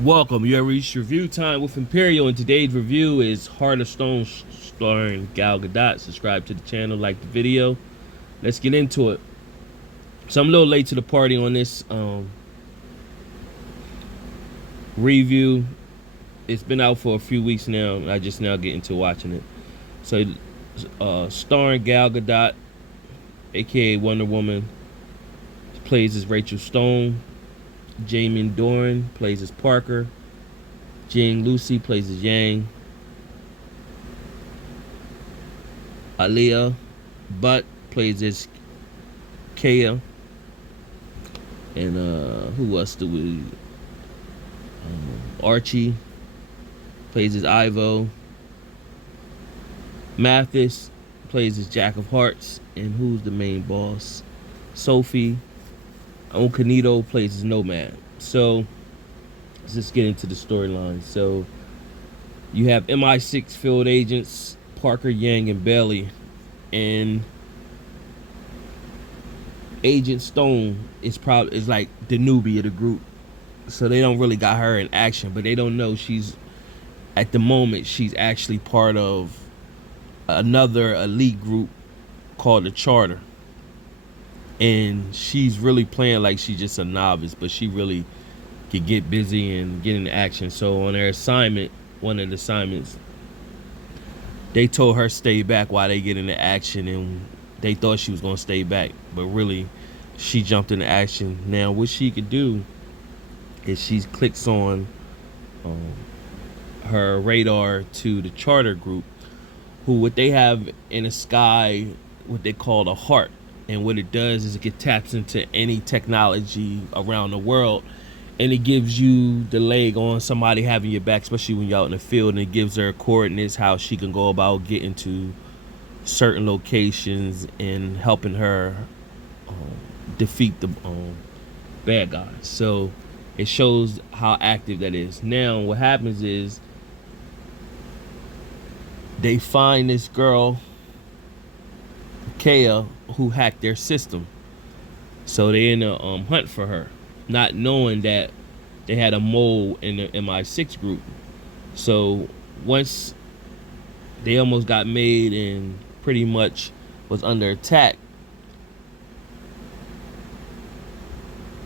Welcome. You have reached review time with Imperial, and today's review is Heart of Stone starring Gal Gadot. Subscribe to the channel, like the video. Let's get into it. So I'm a little late to the party on this review. It's been out for a few weeks now, and I just now get into watching it. So starring Gal Gadot, aka Wonder Woman, plays as Rachel Stone. Jamie Dornan plays as Parker. Jing Lucy plays as Yang. Aaliyah Butt plays as Kaya. And who else do we? Archie plays as Ivo. Mathis plays as Jack of Hearts. And who's the main boss? Sophie Okonedo plays as Nomad. So let's just get into the storyline. So you have MI6 field agents Parker, Yang, and Bailey, and Agent Stone is like the newbie of the group. So they don't really got her in action, but they don't know she's at the moment she's actually part of another elite group called the Charter. And she's really playing like she's just a novice, but she really could get busy and get into action. So on their assignment, one of the assignments, they told her stay back while they get into action, and they thought she was gonna stay back, but really she jumped into action. Now what she could do is she clicks on her radar to the Charter group, who what they have in the sky, what they call a heart. And what it does is it taps into any technology around the world, and it gives you the leg on somebody having your back, especially when you're out in the field. And it gives her coordinates how she can go about getting to certain locations and helping her defeat the bad guys. So it shows how active that is. Now what happens is they find this girl Kaya, who hacked their system. So they in a hunt for her, not knowing that they had a mole in the MI6 group. So once they almost got made and pretty much was under attack,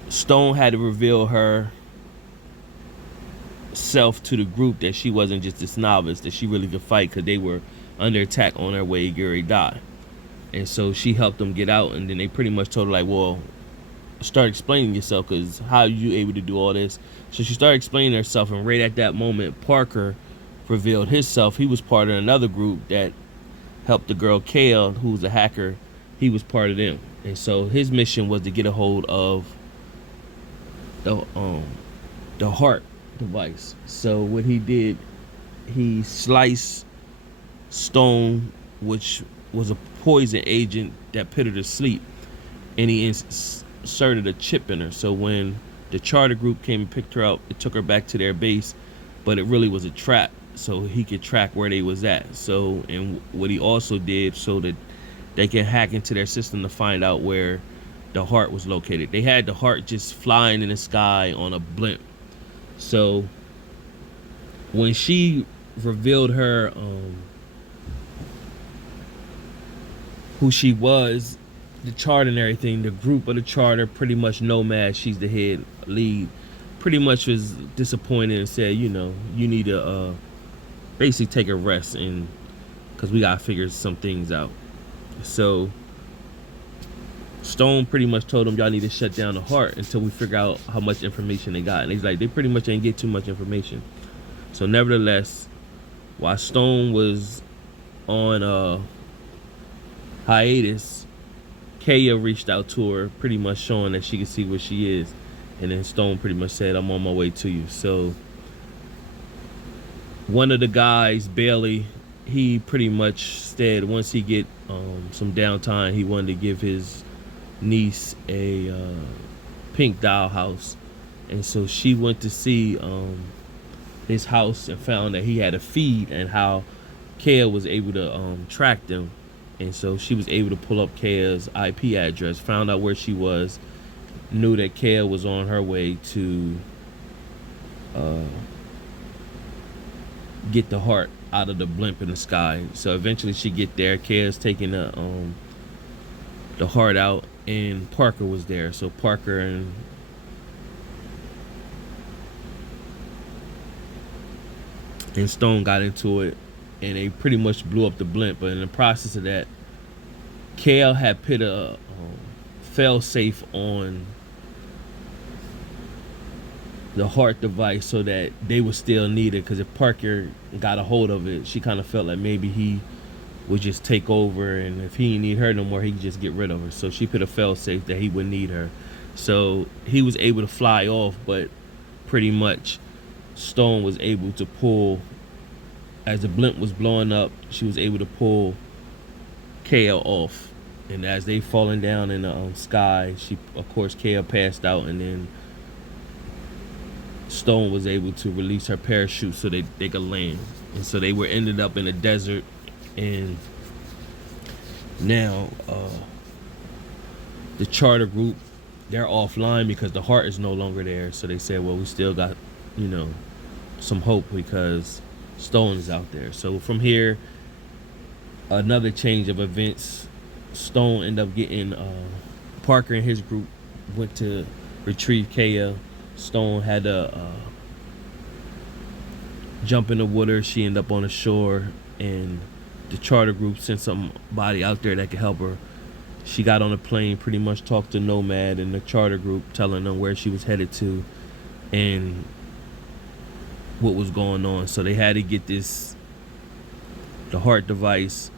Stone had to reveal her self to the group, that she wasn't just this novice, that she really could fight, because they were under attack on their way to Gary die. And so she helped them get out, and then they pretty much told her, like, well, start explaining yourself, because how are you able to do all this? So she started explaining herself, and right at that moment, Parker revealed himself. He was part of another group that helped the girl Kale, who was a hacker. He was part of them. And so his mission was to get a hold of the heart device. So what he did, he sliced Stone, which was a poison agent that put her to sleep, and he inserted a chip in her. So when the Charter group came and picked her up, it took her back to their base, but it really was a trap, so he could track where they was at. So, and what he also did, so that they can hack into their system to find out where the heart was located. They had the heart just flying in the sky on a blimp. So when she revealed her who she was, the Charter and everything, the group of the Charter, pretty much Nomad, she's the head lead, pretty much was disappointed and said, you know, you need to basically take a rest, and because we gotta figure some things out. So Stone pretty much told them, y'all need to shut down the heart until we figure out how much information they got. And he's like, they pretty much ain't get too much information. So nevertheless, while Stone was on hiatus, Kaya reached out to her, pretty much showing that she could see where she is. And then Stone pretty much said, I'm on my way to you. So one of the guys, Bailey, he pretty much said once he get some downtime, he wanted to give his niece a pink dollhouse. And so she went to see his house and found that he had a feed, and how Kaya was able to track them. And so she was able to pull up Kaya's IP address, found out where she was, knew that Kaya was on her way to uh, get the heart out of the blimp in the sky. So eventually she get there. Kaya's taking the heart out, and Parker was there. So Parker and Stone got into it, and they pretty much blew up the blimp. But in the process of that, Kale had put a fail safe on the heart device so that they would still need it. Because if Parker got a hold of it, she kind of felt like maybe he would just take over, and if he didn't need her no more, he could just get rid of her. So she put a fail safe that he wouldn't need her. So he was able to fly off, but pretty much Stone was able to pull, as the blimp was blowing up, she was able to pull Kale off. And as they falling down in the sky, of course, Kale passed out, and then Stone was able to release her parachute so they could land. And so they were ended up in a desert, and now the charter group, they're offline because the heart is no longer there. So they said, well, we still got, some hope because Stone is out there. So from here, another change of events. Stone ended up getting Parker and his group went to retrieve Kaya. Stone had to jump in the water. She ended up on the shore, and the charter group sent somebody out there that could help her. She got on a plane, pretty much talked to Nomad and the charter group, telling them where she was headed to and what was going on. So they had to get the heart device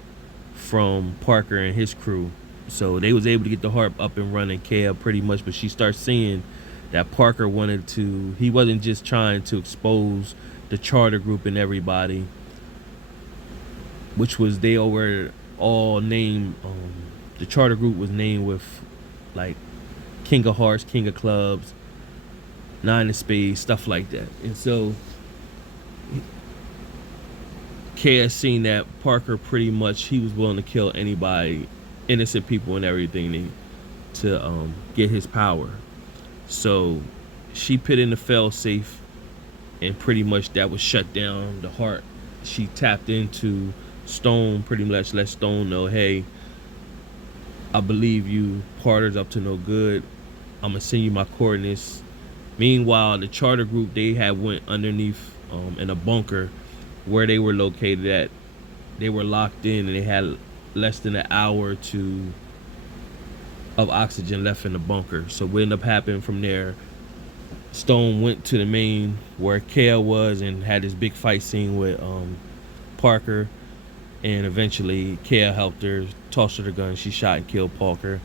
from Parker and his crew. So they was able to get the heart up and running, Kale, pretty much. But she starts seeing that Parker he wasn't just trying to expose the charter group and everybody, which was, they were all named, the charter group was named with like King of Hearts, King of Clubs, Nine of Spades, stuff like that. And so Kaya seen that Parker pretty much, he was willing to kill anybody, innocent people and everything, to get his power. So she put in the fail safe, and pretty much that was shut down the heart. She tapped into Stone, pretty much let Stone know, hey, I believe you. Parker's up to no good. I'm gonna send you my coordinates. Meanwhile, the charter group, they had went underneath in a bunker where they were located at. They were locked in, and they had less than an hour of oxygen left in the bunker. So what ended up happening from there, Stone went to the main where Kale was and had this big fight scene with Parker, and eventually Kale helped her, tossed her the gun, she shot and killed Parker.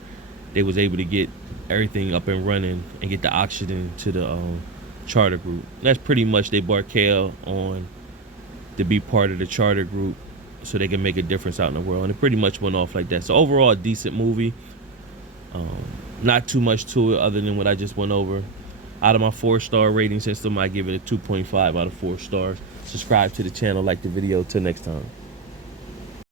They was able to get everything up and running and get the oxygen to the charter group. That's pretty much, they brought Kale on to be part of the charter group so they can make a difference out in the world, and it pretty much went off like that. So overall, a decent movie. Not too much to it other than what I just went over. Out of my 4-star rating system, I give it a 2.5 out of 4 stars. Subscribe to the channel, like the video. Till next time.